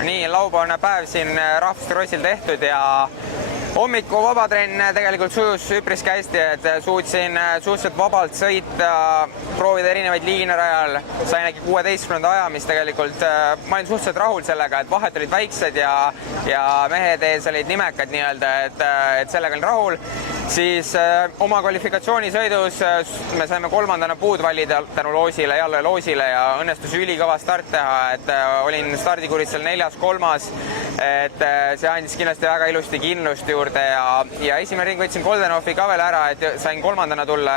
Nii, laupäevane päev siin rahvuskrossil tehtud ja hommiku vabatrenn tegelikult sujus üpriski hästi, et suutsin suhteliselt vabalt sõita, proovida erinevaid liine rajal, sain äkki 16. aja, mis tegelikult ma olin suhteliselt rahul sellega, et vahed olid väiksed ja mehed ees olid nimekad nii-öelda, et sellega olin rahul. Siis oma kvalifikatsioonisõidus me saime 3. puud valida tänu loosile, jälle loosile ja õnnestus ülikõva start teha, et olin stardikuristel 4.–3., et see andis kindlasti väga ilusti kindlust juurde ja esimene ring võtsin Goldenhoffi ka veel ära, et sain 3. tulla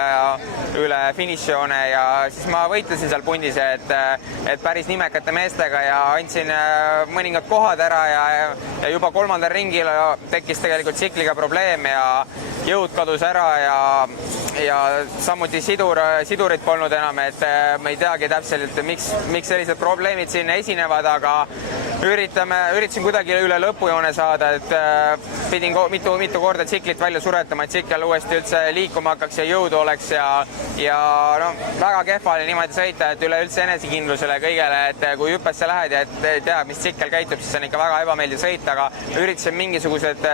üle finišijoone ja siis ma võitlesin seal pundis, et päris nimekate meestega ja andsin mõningad kohad ära ja juba 3. ringil tekkis tegelikult tsikliga probleem ja jõud kadus ära ja samuti sidurit polnud enam, et me ei teagi täpselt, miks sellised probleemid siin esinevad, aga üritasin kuidagi üle lõpujoone saada, et pidin mitu korda tsiklit välja suretama, et tsikkel uuesti üldse liikuma hakkaks ja jõudu oleks ja no, väga kehva oli niimoodi sõita, et üleüldse enesekindlusele kõigele, et kui hüppesse lähed ja et tea, mis tsikkel käitub, siis on ikka väga ebameeldiv sõita, aga üritasin mingisugused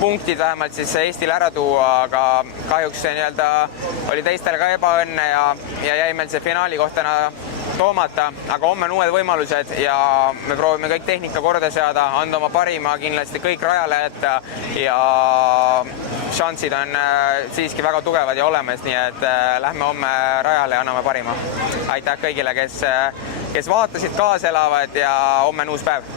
punktid vähemalt siis Eestile ära tuua, aga kahjuks nii-öelda oli teistele ka ebaõnne ja jäi meil see finaali kohtana toomata, aga homme on uued võimalused ja me proovime kõik tehnika korda seada, anda oma parima, kindlasti kõik rajale jätta ja šansid on siiski väga tugevad ja olemas, nii et lähme homme rajale ja anname parima. Aitäh kõigile, kes vaatasid, kaasa elavad ja homme on uus päev.